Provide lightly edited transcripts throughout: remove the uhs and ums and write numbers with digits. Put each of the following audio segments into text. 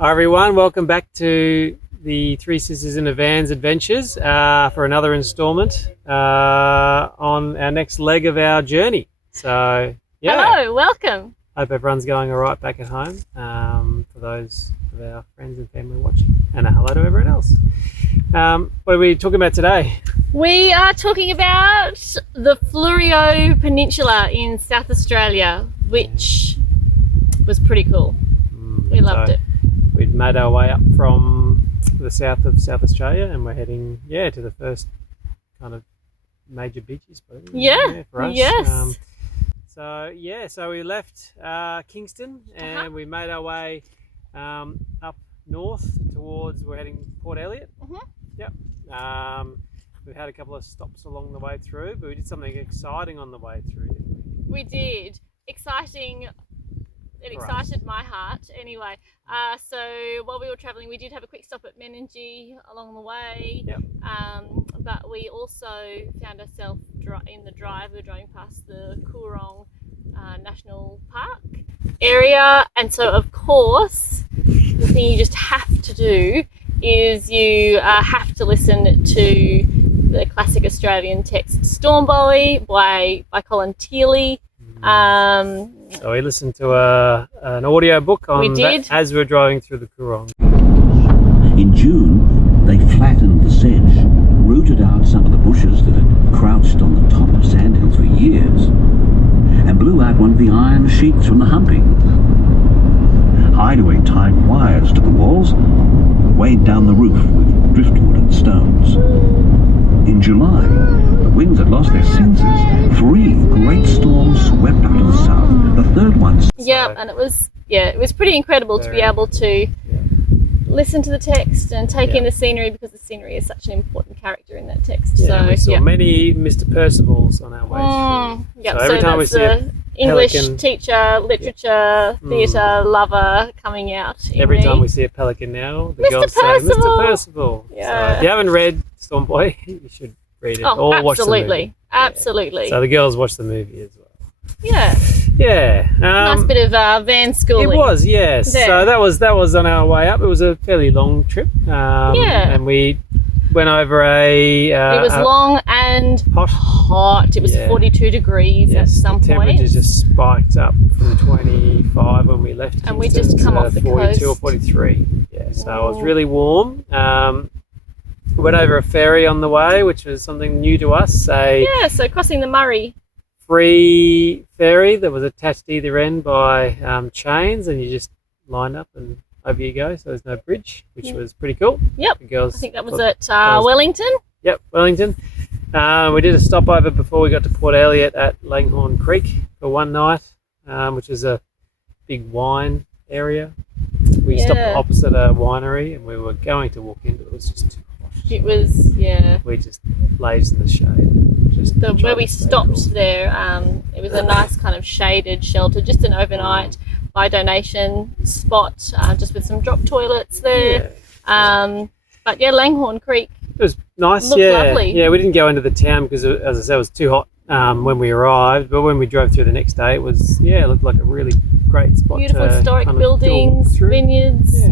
Hi everyone, welcome back to the Three Sisters in a Van's adventures for another instalment on our next leg of our journey. So, yeah. Hello, welcome. Hope everyone's going all right back at home, for those of our friends and family watching. And a hello to everyone else. What are we talking about today? We are talking about the Fleurieu Peninsula in South Australia, which was pretty cool. We loved it. We'd made our way up from the south of South Australia and we're heading, to the first kind of major beaches. For us. Yes. So we left Kingston and we made our way up north towards, we're heading Port Elliot. Yep. We had a couple of stops along the way through, but we did something exciting on the way through, didn't we? We did. Exciting. It excited my heart anyway. So while we were travelling, we did have a quick stop at Menangie along the way. Yep. But we also found ourselves in the drive. We were driving past the Coorong National Park area. And so, of course, the thing you just have to do is you have to listen to the classic Australian text Storm Boy by Colin Teely. So we listened to an audio book on that as we were driving through the Coorong. In June, they flattened the sedge, rooted out some of the bushes that had crouched on the top of sandhills for years, and blew out one of the iron sheets from the humping. Hideaway tied wires to the walls, weighed down the roof with driftwood and stones. In July, the winds had lost their senses. 3 great storms swept up to the south. The third one... And it was pretty incredible to be able to listen to the text and take in the scenery, because the scenery is such an important character in that text. We saw many Mr. Percivals on our way through. So every time we see a English teacher, literature, theatre lover coming out. Every time we see a pelican now, the girls say, Mr. Percival. Yeah. So if you haven't read Storm Boy, you should read it or watch the movie. Absolutely. So the girls watch the movie as well. Yeah. Nice bit of van schooling. It was, yes. There. So that was on our way up. It was a fairly long trip. And we went over it was long and hot. It was 42 degrees at some point. The temperature just spiked up from 25 when we left Kingston, and we just come off the 42 coast. Or 43. Yeah, so it was really warm. We went over a ferry on the way, which was something new to us. So crossing the Murray. Free ferry that was attached to either end by chains, and you just lined up and over you go. So there's no bridge, which was pretty cool. Yep. The girls, I think that was at Wellington. Yep, Wellington. We did a stopover before we got to Port Elliot at Langhorne Creek for one night, which is a big wine area. We stopped opposite a winery, and we were going to walk in, but it was just too hot. It was, We just laid in the shade. Where we stopped there, it was a nice kind of shaded shelter, just an overnight by donation spot, just with some drop toilets there. But Langhorne Creek. It was nice. Looked lovely. Yeah, we didn't go into the town because, as I said, it was too hot when we arrived. But when we drove through the next day, it was it looked like a really great spot. Beautiful historic buildings, vineyards,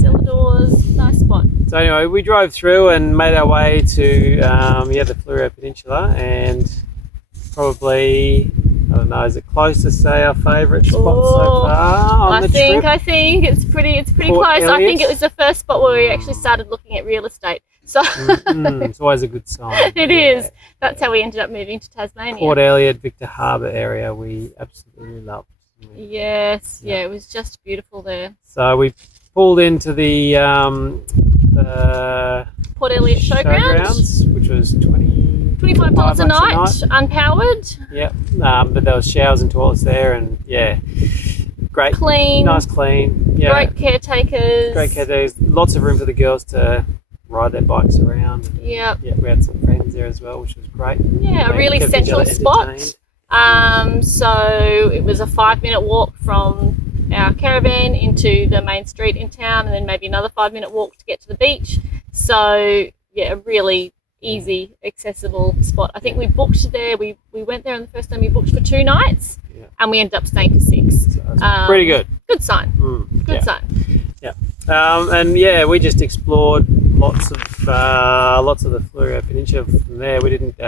cellar doors, nice spot. So anyway, we drove through and made our way to the Fleurieu Peninsula, and probably, I don't know, is it close to say our favourite spot so far on the trip? I think it's pretty close. Elliot. I think it was the first spot where we actually started looking at real estate. So it's always a good sign. It is. That's how we ended up moving to Tasmania. Port Elliot, Victor Harbour area, we absolutely loved. Yes, it was just beautiful there. So we pulled into the Port Elliot Showgrounds, which was $25 a night, unpowered. Yep, but there was showers and toilets there, and great, clean, nice, clean. Great caretakers. Lots of room for the girls to ride their bikes around. Yeah, we had some friends there as well, which was great. Yeah, a really central spot. So it was a 5-minute walk from our caravan into the main street in town, and then maybe another 5-minute walk to get to the beach. So a really easy, accessible spot. I think we booked there. We went there on the first time. We booked for 2 nights, and we ended up staying for 6. So pretty good. Good sign. Good sign. Yeah. And yeah, we just explored lots of the Fleurieu Peninsula from there. We didn't.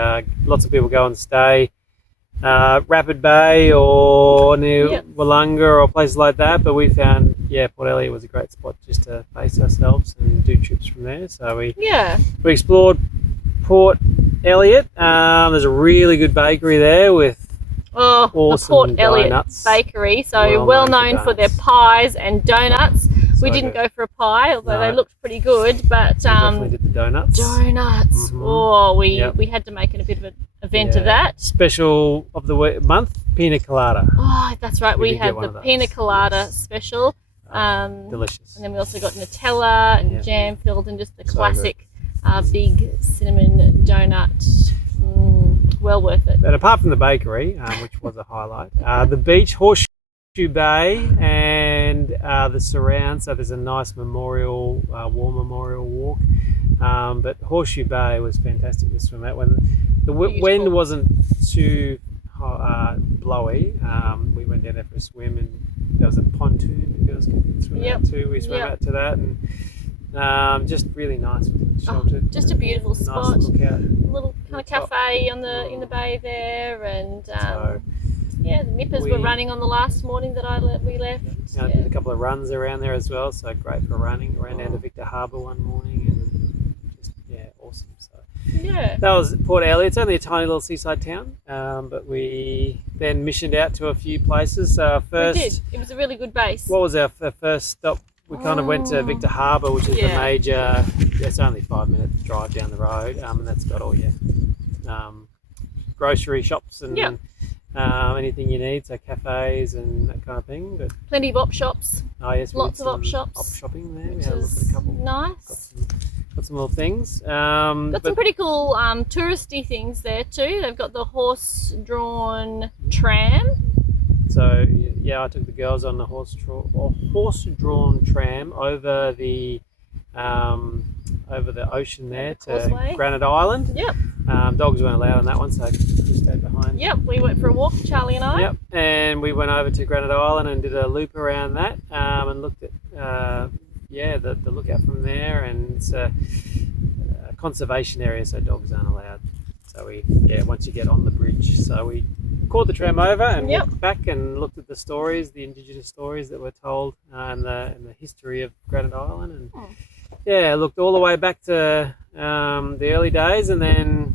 Lots of people go and stay Rapid Bay or near Wollonga or places like that, but we found Port Elliot was a great spot just to base ourselves and do trips from there. So we explored Port Elliot. There's a really good bakery there with awesome the Port Elliot donuts. Bakery, so well known for their pies and donuts. We didn't go for a pie, although they looked pretty good, but we definitely did the donuts. Oh, we had to make it a bit of an event of that. Special of the month, pina colada. Oh, that's right. We had the pina colada special. Delicious. And then we also got Nutella and jam filled and just the classic big cinnamon donut. Well worth it. But apart from the bakery, which was a highlight, the beach, Horseshoe Bay, and the surround. So there's a nice memorial, war memorial walk. But Horseshoe Bay was fantastic to swim at. When the wind wasn't too blowy, we went down there for a swim, and there was a pontoon the girls could swim out to. We swam out to that, and just really nice, sheltered. Just a beautiful spot. Nice lookout. Little kind of cafe on the in the bay there, and the nippers were running on the last morning that we left. I did a couple of runs around there as well, so great for running. Ran down to Victor Harbour one morning, and just awesome. So that was Port Elliot. It's only a tiny little seaside town, but we then missioned out to a few places. So our first, we did. It was a really good base. What was our first stop? We kind of went to Victor Harbour, which is the major. It's only 5 minutes drive down the road, and that's got all your grocery shops and anything you need, so cafes and that kind of thing. But plenty of op shops. Oh yes, lots of op shops. Op shopping there. Which we had a look at a couple. Nice. Got some little things. Got some pretty cool touristy things there too. They've got the horse-drawn tram. So I took the girls on the horse-drawn tram over the ocean there to Granite Island. Yep. Dogs weren't allowed on that one, so we stayed behind. Yep, we went for a walk, Charlie and I. Yep, and we went over to Granite Island and did a loop around that, and looked at the lookout from there, and it's a conservation area, so dogs aren't allowed. So once you get on the bridge, so we caught the tram over and walked back and looked at the indigenous stories that were told, and the history of Granite Island, and looked all the way back to the early days, and then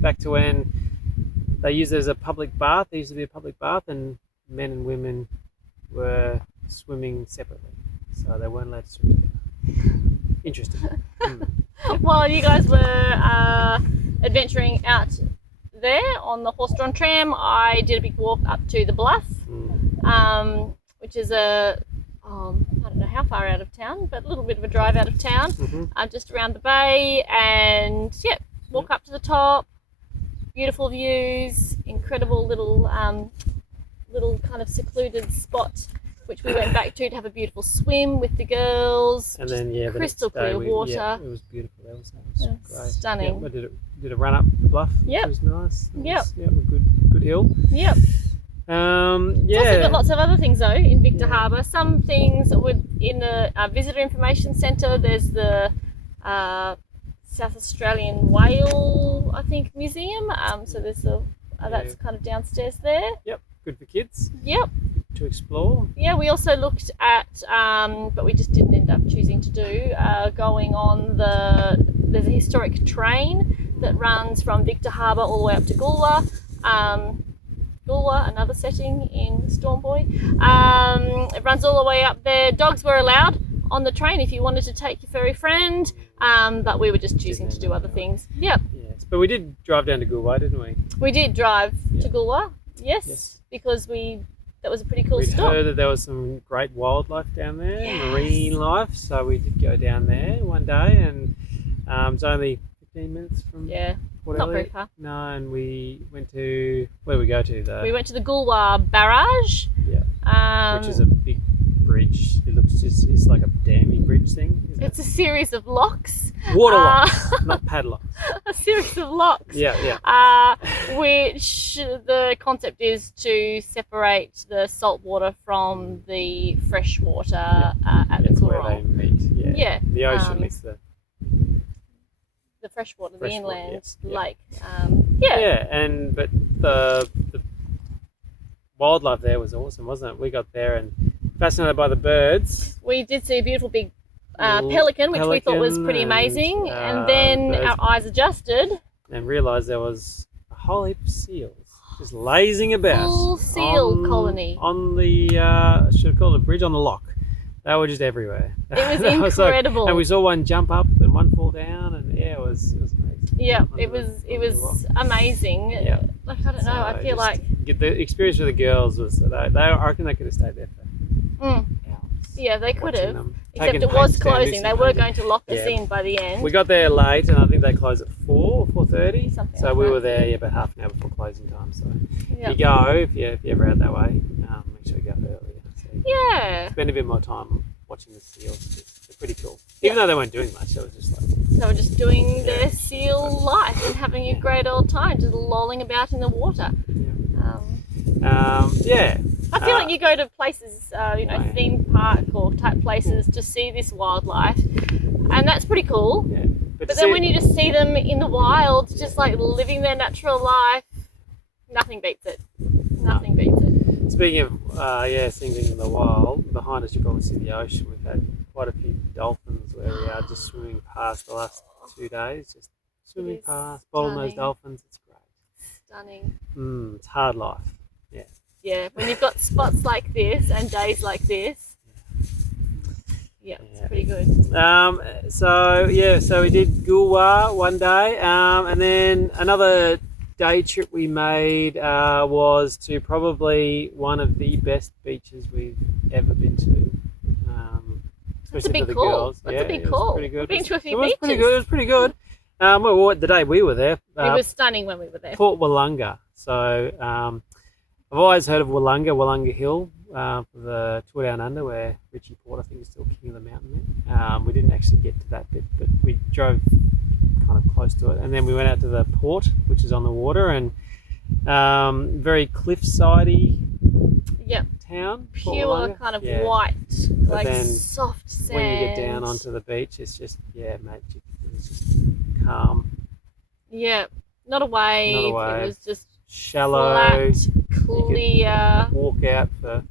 back to when they used it as a public bath. There used to be a public bath, and men and women were swimming separately, so they weren't allowed to swim together. Interesting. While you guys were adventuring out there on the horse-drawn tram, I did a big walk up to the Bluff, which is I don't know how far out of town, but a little bit of a drive out of town, just around the bay, and walk up to the top. Beautiful views, incredible little kind of secluded spot, which we went back to have a beautiful swim with the girls. And then crystal clear water. It was beautiful. That was great. Stunning. I did a run up the Bluff, which was nice. Good hill. Yep. It's also got lots of other things though in Victor Harbour. Some things would in the visitor information centre. There's the South Australian Whale, I think, museum. So there's that's kind of downstairs there. Yep. Good for kids. Yep. To explore. Yeah, we also looked at, but we just didn't end up choosing to do, going on there's a historic train that runs from Victor Harbour all the way up to Goolwa. Goolwa, another setting in Storm Boy. It runs all the way up there. Dogs were allowed on the train if you wanted to take your furry friend, but we were just choosing to do other things. Yep. Yes, but we did drive down to Goolwa, didn't we? We did drive to Goolwa, yes, because that was a pretty cool stop. We heard that there was some great wildlife down there, marine life, so we did go down there one day, and it's only 15 minutes from Port Elliot. Not very far. No, and we went to, where did we go to? We went to the Goolwa Barrage. Yeah, which is a big bridge. It looks it's like a dammy bridge thing, isn't It's a series of locks. Water locks, not padlocks. A series of locks. Yeah. Which the concept is to separate the salt water from the fresh water at the That's where Coorong. they meet. Yeah. The ocean meets the fresh water, the Fresh water, inland yeah. lake. But the wildlife there was awesome, wasn't it? We got there and fascinated by the birds. We did see a beautiful big pelican, which we thought was pretty amazing, and then our eyes adjusted and realised there was a whole heap of seals just lazing about. Full seal colony on the should have called it a bridge on the lock. They were just everywhere. It was incredible. And we saw one jump up and one fall down, and it was amazing. Yeah, it was amazing. Yeah. Like, I don't know, I feel like the experience with the girls was I reckon they could have stayed there for hours. Yeah, they could have. Except Taking it was paints down, closing. They mixing were paint. going to lock us in by the end. We got there late, and I think they closed at 4 or 4:30. Something So like we that. were there about half an hour before closing time. So Yeah. you go if you're ever out that way. Make sure you go early. So Yeah. spend a bit more time watching the seals. They're pretty cool. Even though they weren't doing much, it was just like They were just doing their seal life and having a great old time, just lolling about in the water. yeah. I feel like you go to places, theme park or type places to see this wildlife, and that's pretty cool. Yeah. But then when you just see them in the wild, just like living their natural life, nothing beats it. Nothing beats it. Speaking of seeing things in the wild, behind us you probably see the ocean. We've had quite a few dolphins where we are just swimming past the last 2 days, just swimming past, bottlenose dolphins. It's great. Stunning. It's hard life. Yeah, when you've got spots like this and days like this, it's pretty good. So we did Gulwa one day, and then another day trip we made was to probably one of the best beaches we've ever been to. That's a big call. That's a big call. Pretty good. We've been to a few It beaches. was pretty good. The day we were there, It was stunning when we were there. Port Wollonga. So I've always heard of Wollonga Hill for the tour down under, where Richie Port, I think, is still king of the mountain there. We didn't actually get to that bit, but we drove kind of close to it, and then we went out to the port, which is on the water, and very cliffsidey town. Port Pure Wollonga. kind of white, like then soft sand. When you get down onto the beach, it's just magic. It's just calm. Yeah, not a wave. It was just shallow, flat, clear. Walk out for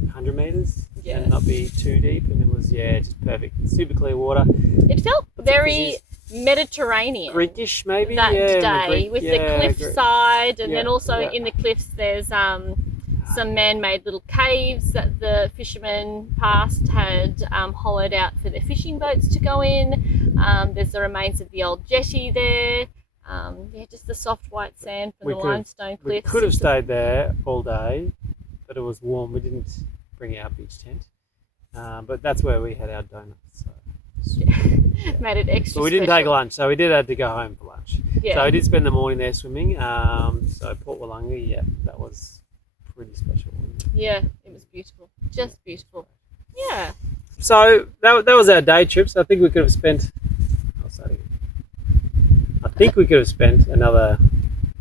100 metres and not be too deep, and it was just perfect. Super clear water. It felt very Mediterranean. Greekish maybe that day with the cliff side, and then also in the cliffs there's some man-made little caves that the fishermen past had hollowed out for their fishing boats to go in. There's the remains of the old jetty there. Just the soft white sand from the limestone cliffs. We could have stayed there all day, but it was warm. We didn't bring our beach tent, but that's where we had our donuts. So made it extra. But we didn't special. take lunch, so we did have to go home for lunch. Yeah. So we did spend the morning there swimming. So Port Wollonga, that was pretty special. Yeah, it was beautiful, just beautiful. Yeah. So that was our day trip. So I think we could have spent. I think we could have spent another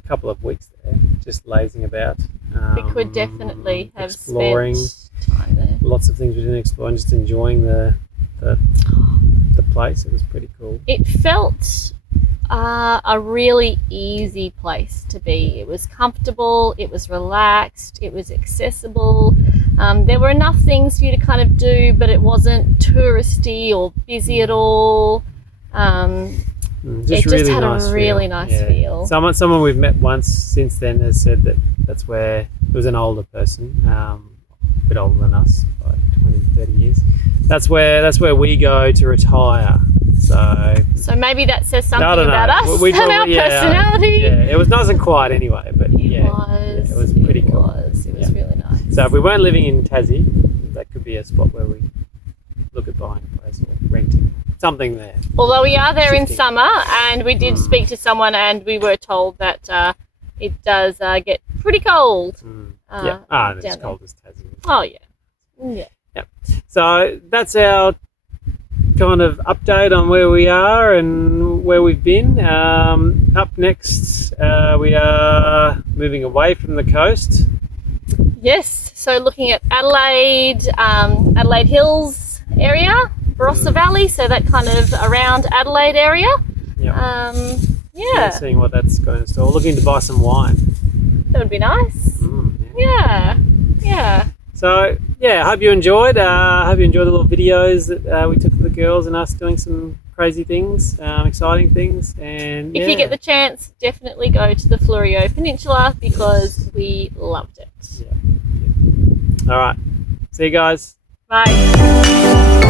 couple of weeks there, just lazing about. We could definitely have exploring spent time there. Lots of things we didn't explore, and just enjoying the place. It was pretty cool. It felt a really easy place to be. It was comfortable, it was relaxed, it was accessible. There were enough things for you to kind of do, but it wasn't touristy or busy at all. It just had a really nice feel. Someone we've met once since then has said that that's where it was an older person, a bit older than us by 20, 30 years. That's where we go to retire. So maybe that says something about us we and our personality. Yeah, it was nice and quiet anyway, but it was pretty cool. It was really nice. So if we weren't living in Tassie, that could be a spot where we look at buying a place or renting something there. Although we are there in summer, and we did speak to someone, and we were told that it does get pretty cold. It's cold as Tassie. Oh yeah. Yep. So that's our kind of update on where we are and where we've been. Up next, we are moving away from the coast. Yes, so looking at Adelaide, Adelaide Hills area, Barossa Valley, so that kind of around Adelaide area. Yep. Yeah. Seeing what that's going to store. Looking to buy some wine. That would be nice. Yeah. So yeah, I hope you enjoyed. Hope you enjoyed the little videos that we took of the girls and us doing some crazy things, exciting things. And if you get the chance, definitely go to the Fleurieu Peninsula because we loved it. All right. See you guys. Bye.